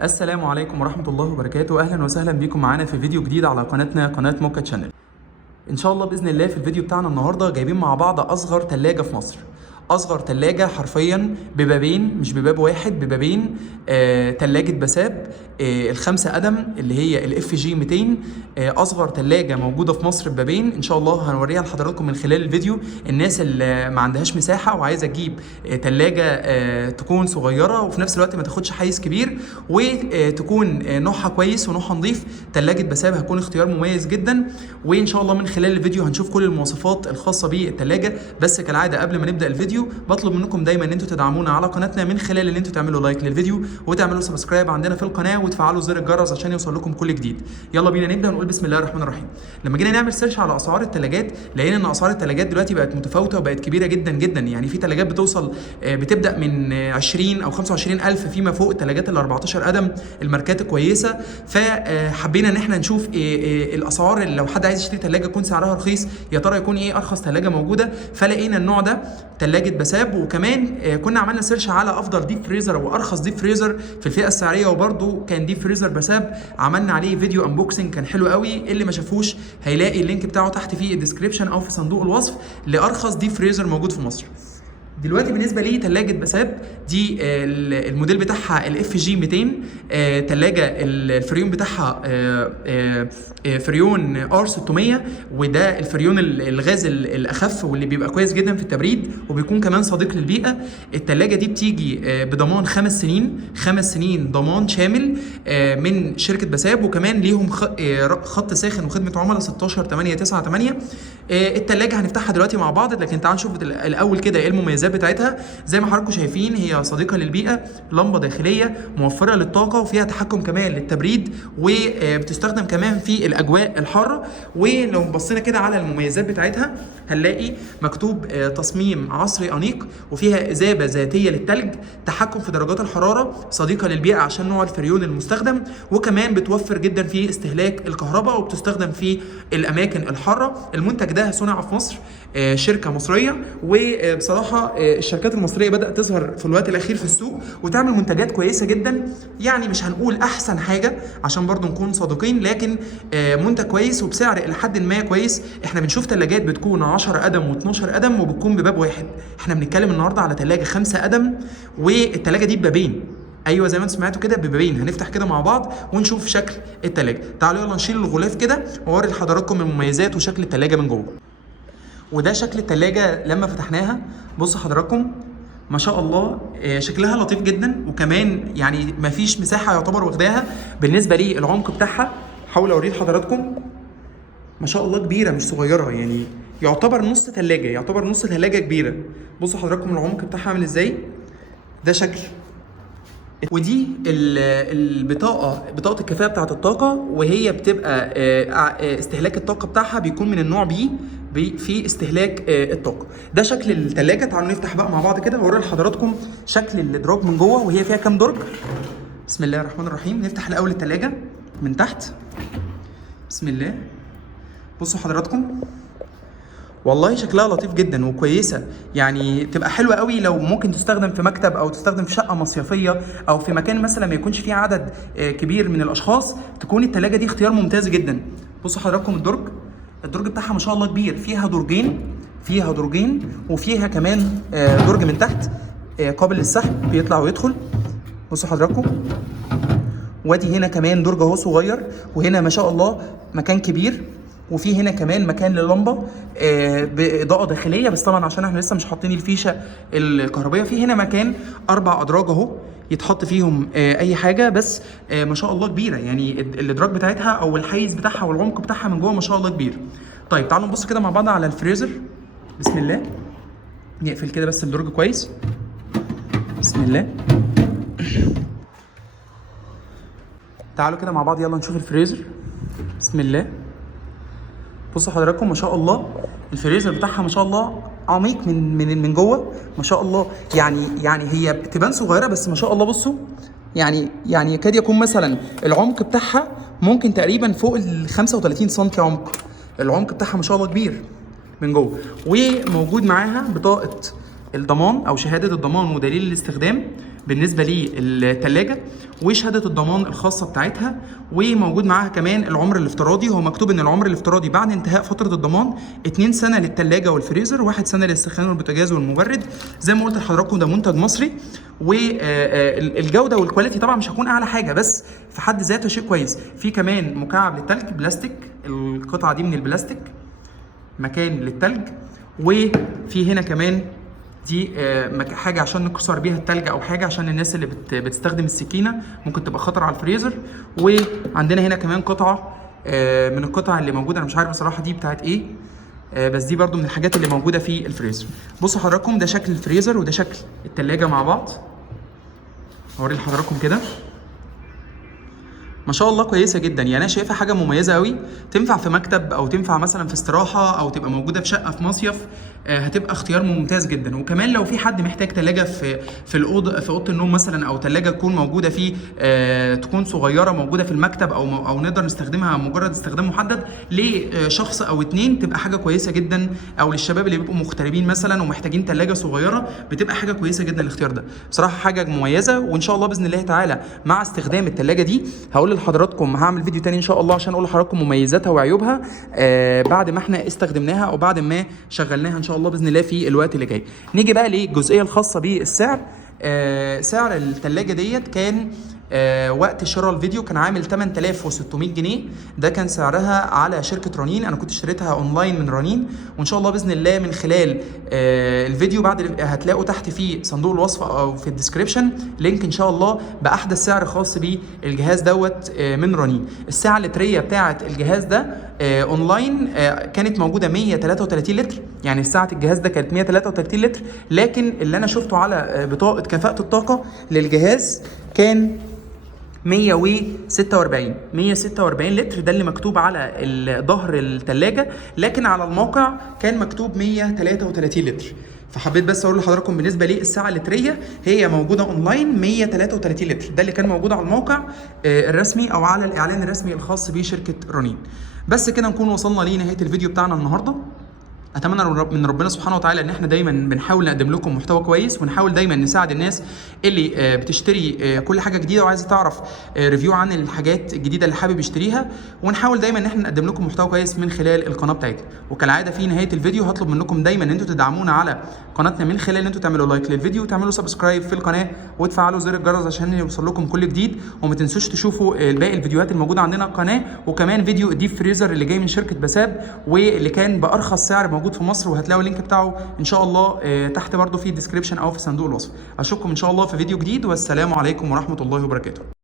السلام عليكم ورحمة الله وبركاته. أهلا وسهلا بكم معانا في فيديو جديد على قناتنا قناة موكا تشانل. إن شاء الله بإذن الله في الفيديو بتاعنا النهاردة جايبين مع بعض أصغر تلاجة في مصر. أصغر تلاجة حرفيا ببابين، مش بباب واحد، ببابين. تلاجة بساب الخمسة قدم اللي هي الاف جي 200. أصغر تلاجة موجودة في مصر ببابين. إن شاء الله هنوريها لحضراتكم من خلال الفيديو. الناس اللي ما عندهاش مساحة وعايزة تجيب تلاجة تكون صغيرة وفي نفس الوقت ما تاخدش حيز كبير وتكون نوعها كويس ونوعها نظيف، تلاجة بساب هتكون اختيار مميز جدا. وإن شاء الله من خلال الفيديو هنشوف كل المواصفات الخاصة بالتلاجة. بس كالعادة قبل ما نبدأ الفيديو بطلب منكم دايما ان انتوا تدعمونا على قناتنا من خلال ان انتوا تعملوا لايك للفيديو وتعملوا سبسكرايب عندنا في القناه وتفعلوا زر الجرس عشان يوصل لكم كل جديد. يلا بينا نبدا ونقول بسم الله الرحمن الرحيم. لما جينا نعمل سيرش على اسعار الثلاجات لقينا ان اسعار الثلاجات دلوقتي بقت متفاوته وبقت كبيره جدا جدا. يعني في ثلاجات بتوصل بتبدا من 20 او 25 الف فيما فوق، الثلاجات ال 14 قدم الماركات كويسه. فحبينا ان احنا نشوف الاسعار اللي لو حد عايز يشتري ثلاجه يكون سعرها رخيص، يا ترى يكون ايه ارخص ثلاجه موجوده. فلقينا النوع ده ثلاجه بساب. وكمان كنا عملنا سيرش على افضل ديب فريزر وارخص ديب فريزر في الفئه السعريه، وبرده كان ديب فريزر بساب عملنا عليه فيديو انبوكسنج كان حلو قوي. اللي ما شافوش هيلاقي اللينك بتاعه تحت في الديسكريبشن او في صندوق الوصف لارخص ديب فريزر موجود في مصر. دلوقتي بالنسبه لي ثلاجه بساب دي الموديل بتاعها الاف جي 200. ثلاجه الفريون بتاعها فريون ار 600، وده الفريون الغاز الاخف واللي بيبقى كويس جدا في التبريد وبيكون كمان صديق للبيئه. الثلاجه دي بتيجي بضمان 5 سنين، 5 سنين ضمان شامل من شركه بساب، وكمان ليهم خط ساخن وخدمه عملاء 16 8 9 8. الثلاجه هنفتحها دلوقتي مع بعض، لكن تعالوا نشوف الاول كده ايه المميزات بتاعتها. زي ما حضراتكم شايفين هي صديقه للبيئه، لمبه داخليه موفره للطاقه وفيها تحكم كمان للتبريد، وبتستخدم كمان في الاجواء الحاره. ولو بصينا كده على المميزات بتاعتها هنلاقي مكتوب تصميم عصري انيق، وفيها اذابه ذاتيه للثلج، تحكم في درجات الحراره، صديقه للبيئه عشان نوع الفريون المستخدم، وكمان بتوفر جدا في استهلاك الكهرباء وبتستخدم في الاماكن الحاره. المنتج ده صنع في مصر، شركه مصريه. وبصراحه الشركات المصريه بدات تظهر في الوقت الاخير في السوق وتعمل منتجات كويسه جدا. يعني مش هنقول احسن حاجه عشان برضو نكون صادقين، لكن منتج كويس وبسعر الى حد ما كويس. احنا بنشوف ثلاجات بتكون 10 قدم و12 قدم وبتكون بباب واحد، احنا بنتكلم النهارده على ثلاجه 5 قدم، والثلاجه دي ببابين. ايوه زي ما انتم سمعتوا كده ببابين. هنفتح كده مع بعض ونشوف شكل الثلاجه. تعالوا يلا نشيل الغلاف كده واوري لحضراتكم المميزات وشكل الثلاجه من جوه. وده شكل التلاجة لما فتحناها. بصوا حضراتكم ما شاء الله شكلها لطيف جدا، وكمان يعني مفيش مساحة يعتبر واخداها. بالنسبة لي العمق بتاعها حاول اوريه لحضراتكم، ما شاء الله كبيرة مش صغيرة، يعني يعتبر نص تلاجة، يعتبر نص تلاجة كبيرة. بصوا حضراتكم العمق بتاعها عامل ازاي. ده شكل. ودي بطاقة الكفاءة بتاعة الطاقة، وهي بتبقى استهلاك الطاقة بتاعها بيكون من النوع بي في استهلاك الطاقة. ده شكل الثلاجة. تعالوا نفتح بقى مع بعض كده واوري لحضراتكم شكل الادراج من جوه وهي فيها كام درج. بسم الله الرحمن الرحيم. نفتح الاول الثلاجة من تحت. بسم الله. بصوا حضراتكم والله شكلها لطيف جدا وكويسه، يعني تبقى حلوه قوي لو ممكن تستخدم في مكتب او تستخدم في شقه مصيفيه او في مكان مثلا ما يكونش فيه عدد كبير من الاشخاص، تكون الثلاجه دي اختيار ممتاز جدا. بصوا حضراتكم الدرج بتاعها ما شاء الله كبير، فيها درجين وفيها كمان درج من تحت قابل للسحب بيطلع ويدخل. بصوا حضراتكم وادي هنا كمان درج اهو صغير، وهنا ما شاء الله مكان كبير، وفي هنا كمان مكان للمبه باضاءه داخليه، بس طبعا عشان احنا لسه مش حاطين الفيشه الكهربائيه. في هنا مكان 4 ادراج اهو يتحط فيهم اي حاجه، بس ما شاء الله كبيره، يعني الادراج بتاعتها او الحيز بتاعها والعمق بتاعها من جوه ما شاء الله كبير. طيب تعالوا نبص كده مع بعض على الفريزر. بسم الله. نقفل كده بس الدرج كويس. بسم الله. تعالوا كده مع بعض يلا نشوف الفريزر. بسم الله. بصوا حضراتكم ما شاء الله الفريزر بتاعها ما شاء الله عميق من جوه ما شاء الله. يعني هي بتبان صغيره بس ما شاء الله بصوا يعني يكاد يكون مثلا العمق بتاعها ممكن تقريبا فوق ال 35 سم عمق. العمق بتاعها ما شاء الله كبير من جوه. وموجود معاها بطاقه الضمان او شهاده الضمان ودليل الاستخدام. بالنسبه للثلاجه، وشهاده الضمان الخاصه بتاعتها، وموجود معاها كمان العمر الافتراضي. هو مكتوب ان العمر الافتراضي بعد انتهاء فتره الضمان 2 سنه للثلاجه والفريزر، 1 سنه للسخان والبوتاجاز والمبرد. زي ما قلت لحضراتكم ده منتج مصري، والجوده والكواليتي طبعا مش هتكون اعلى حاجه، بس في حد ذاته شيء كويس. في كمان مكعب للتلج بلاستيك، القطعه دي من البلاستيك، مكان للتلج. وفي هنا كمان دي حاجه عشان نكسر بيها التلج، او حاجه عشان الناس اللي بتستخدم السكينه ممكن تبقى خطر على الفريزر. وعندنا هنا كمان قطعه من القطع اللي موجوده، انا مش عارف بصراحه دي بتاعت ايه، بس دي برضو من الحاجات اللي موجوده في الفريزر. بصوا حضراتكم ده شكل الفريزر وده شكل التلاجة مع بعض. هوري لحضراتكم كده، ما شاء الله كويسه جدا. يعني انا شايفها حاجه مميزه قوي، تنفع في مكتب او تنفع مثلا في استراحه او تبقى موجوده في شقه في مصيف، هتبقى اختيار ممتاز جدا. وكمان لو في حد محتاج ثلاجه في اوضه النوم مثلا، او ثلاجه تكون موجوده في تكون صغيره موجوده في المكتب، او نقدر نستخدمها مجرد استخدام محدد لشخص او اتنين، تبقى حاجه كويسه جدا. او للشباب اللي بيبقوا مغتربين مثلا ومحتاجين ثلاجه صغيره، بتبقى حاجه كويسه جدا الاختيار ده. بصراحه حاجه مميزه، وان شاء الله باذن الله تعالى مع استخدام الثلاجه دي هقول لحضراتكم، هعمل فيديو تاني ان شاء الله عشان اقول لحضراتكم مميزاتها وعيوبها بعد ما احنا استخدمناها او بعد ما شغلناها ان شاء الله باذن الله في الوقت اللي جاي. نيجي بقى للجزئيه الخاصه بالسعر. سعر الثلاجه ديت كان وقت شراء الفيديو كان عامل 8600 جنيه. ده كان سعرها على شركه رنين، انا كنت اشتريتها اونلاين من رنين. وان شاء الله باذن الله من خلال الفيديو بعد هتلاقوا تحت في صندوق الوصف او في الديسكريبشن لينك ان شاء الله باحدث سعر خاص بالجهاز دوت من رنين. السعه اللتريه بتاعه الجهاز ده اونلاين كانت موجوده 133 لتر، يعني سعه الجهاز ده كانت 133 لتر، لكن اللي انا شفته على بطاقه كفاءه الطاقه للجهاز كان 146 لتر. ده اللي مكتوب على ظهر الثلاجه، لكن على الموقع كان مكتوب 133 لتر. فحبيت بس اقول لحضراتكم بالنسبه للسعه اللتريه هي موجوده اونلاين 133 لتر، ده اللي كان موجود على الموقع الرسمي او على الاعلان الرسمي الخاص بشركه رنين. بس كده نكون وصلنا لنهايه الفيديو بتاعنا النهارده. اتمنى من ربنا سبحانه وتعالى ان احنا دايما بنحاول نقدم لكم محتوى كويس، ونحاول دايما نساعد الناس اللي بتشتري كل حاجه جديده وعايزه تعرف ريفيو عن الحاجات الجديده اللي حابب يشتريها، ونحاول دايما ان احنا نقدم لكم محتوى كويس من خلال القناه بتاعتنا. وكالعاده في نهايه الفيديو هطلب منكم دايما ان انتوا تدعمونا على قناتنا من خلال ان انتوا تعملوا لايك للفيديو، وتعملوا سبسكرايب في القناه، وتفعلوا زر الجرس عشان يوصل لكم كل جديد. وما تنسوش تشوفوا باقي الفيديوهات الموجوده عندنا على القناه، وكمان فيديو الديب فريزر اللي جاي من شركه بساب واللي كان بارخص سعر موجود في مصر، وهتلاقوا اللينك بتاعه ان شاء الله تحت برضو في الديسكريبشن او في صندوق الوصف. اشوفكم ان شاء الله في فيديو جديد، والسلام عليكم ورحمه الله وبركاته.